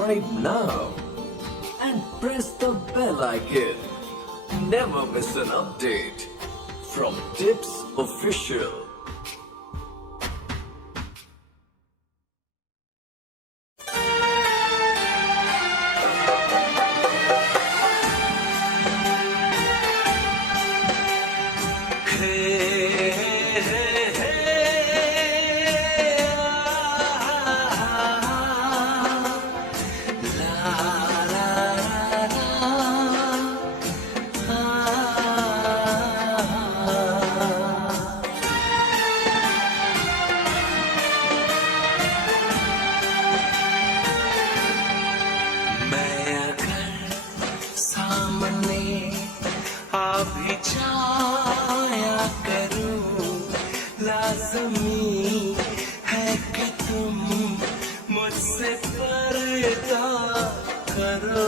subscribe now and press the bell icon. Never miss an update from Tips Official. अभी छाया करूं, लाज़मी है कि तुम मुझसे पर्दा करो।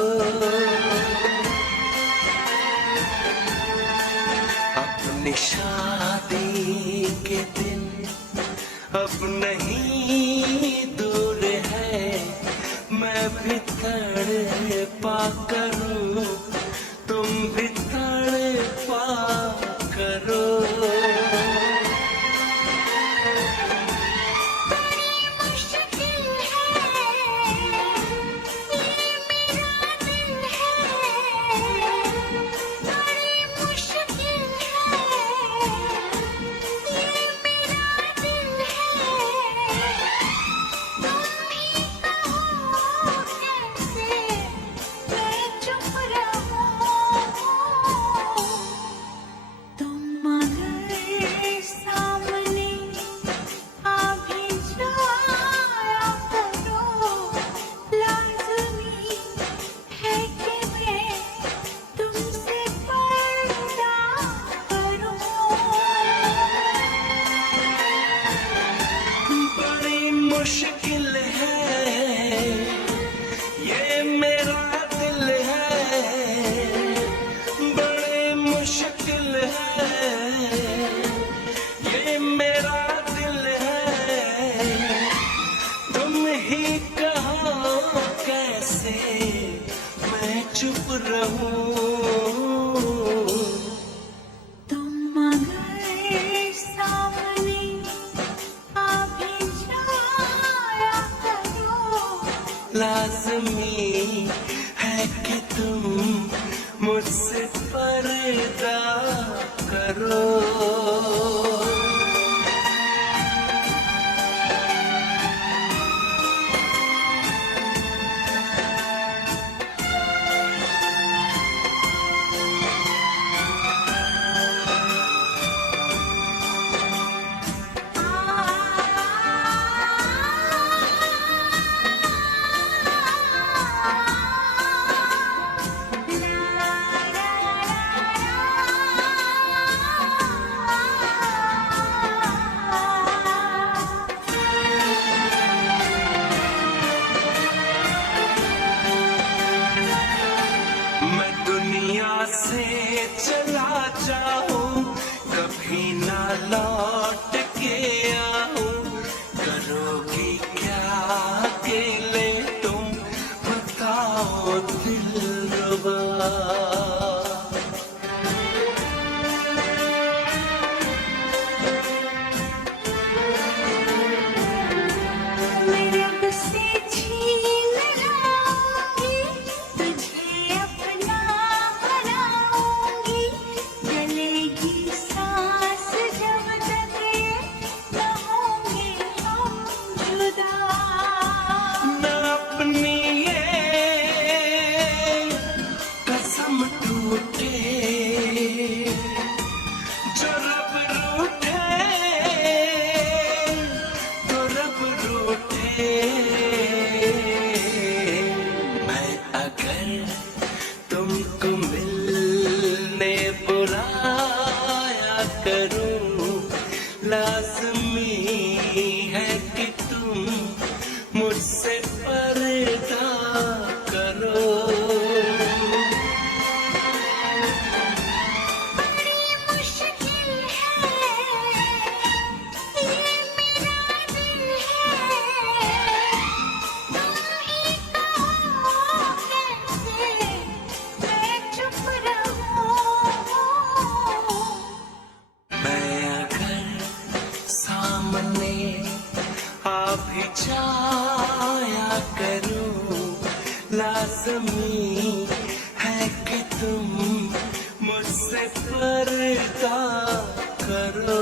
अपनी शादी के दिन अब नहीं दूर है, मैं भी तड़पा करूं, तुम भी तड़पा करो। मुश्किल है ये मेरा दिल है, बड़ी मुश्किल है ये मेरा दिल है। तुम ही कहो कैसे मैं चुप रहूं। लाज़मी है कि तुम मुझसे पर्दा करो। से चला जाऊं, कभी ना लौट के आऊं, करोगी क्या अकेले तुम, बताओ दिलरुबा। तुमको मिलने बुलाया करूं, लाज़मी है कि तुम मुझसे पर्दा करो। आ भी जाया करो, लाज़मी है कि तुम मुझसे पर्दा करो।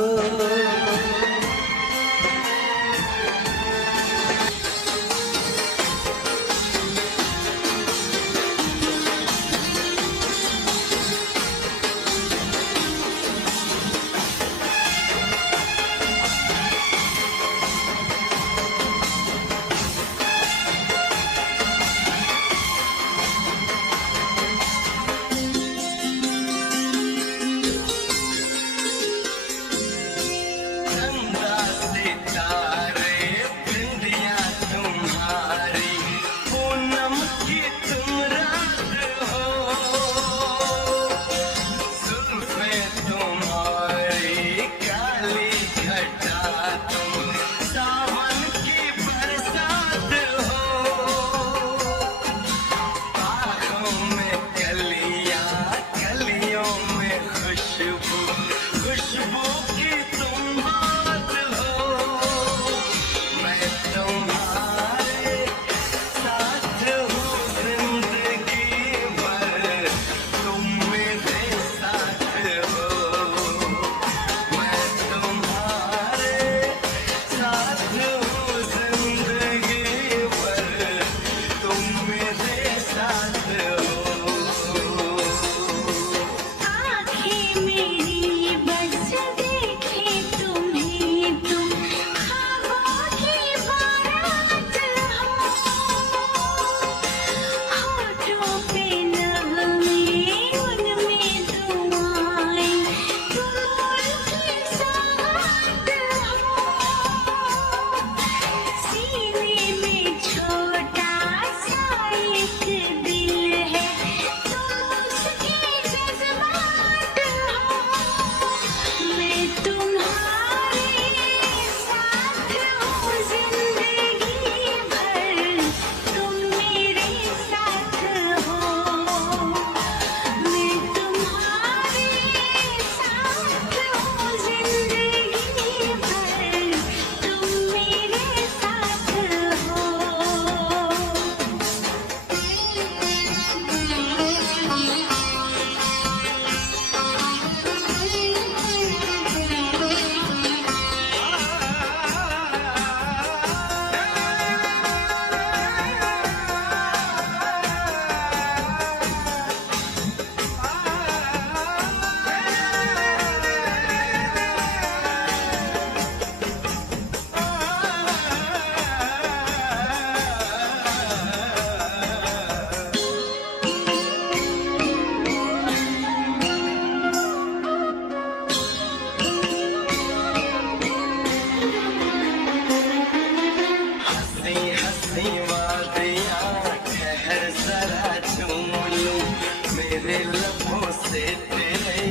मेरे लबों से तेरे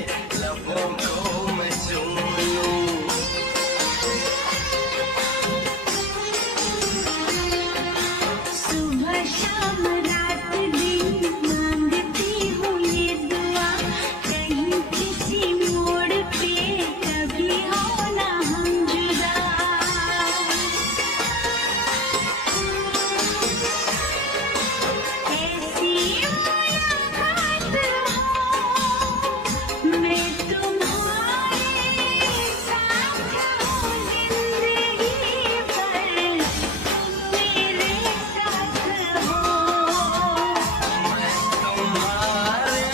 लबों को मैं चूम लूं। सुबह शाम रात दिन मांगती हूँ ये दुआ, कहीं किसी मोड़ पे कभी हो ना हम जुदा। ऐसी मुलाकात हो, मैं तुम्हारे साथ हूँ जिंदगी भर, तुम मेरे साथ हो। मैं तुम्हारे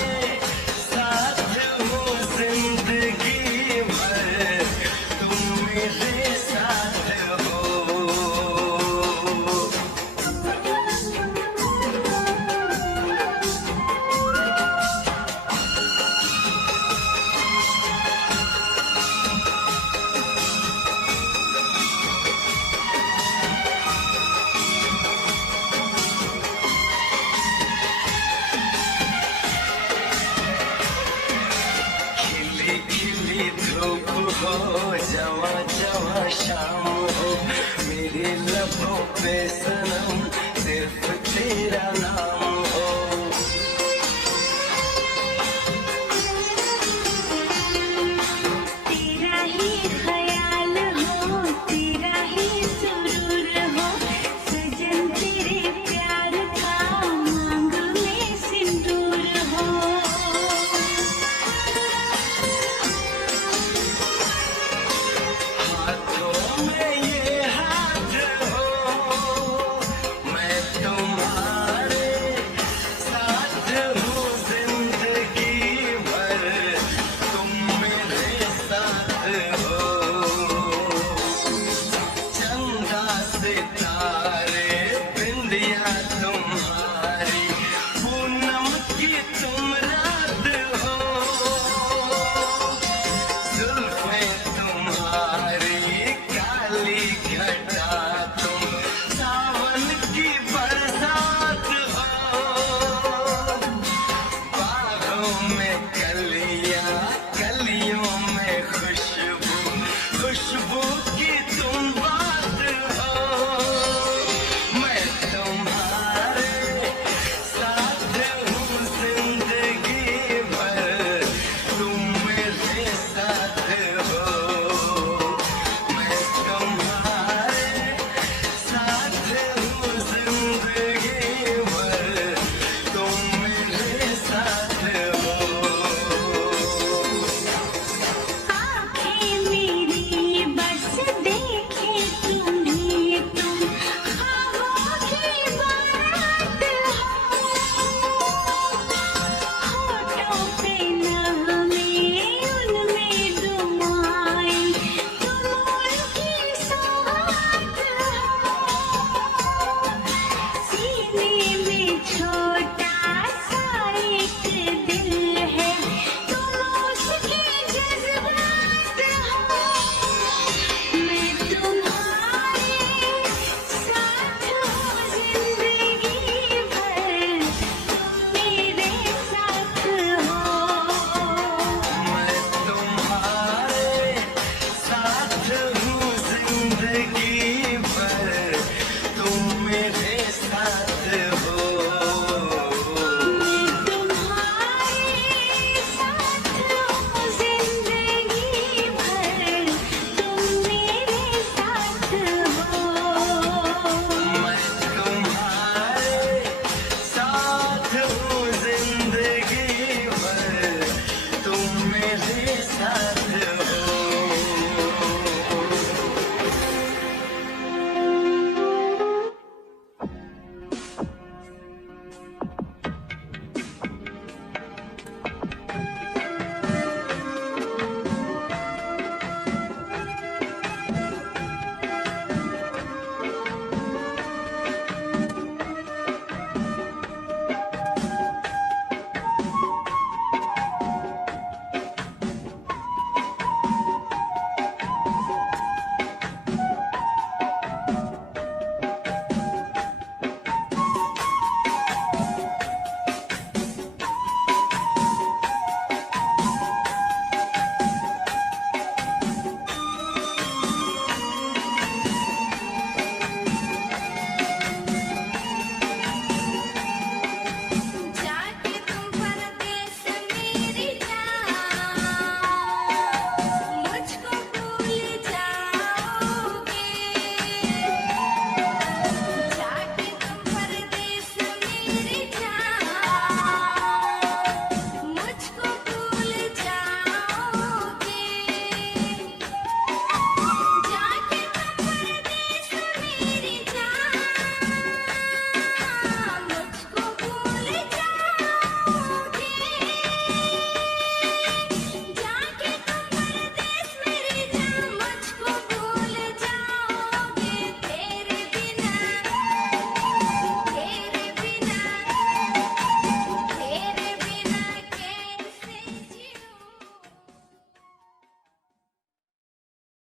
साथ हूँ जिंदगी भर, तुम मेरे साथ हो। खिली खिली धूप हो, जवा जवा शाम हो, मेरे लबों पे सनम सिर्फ तेरा नाम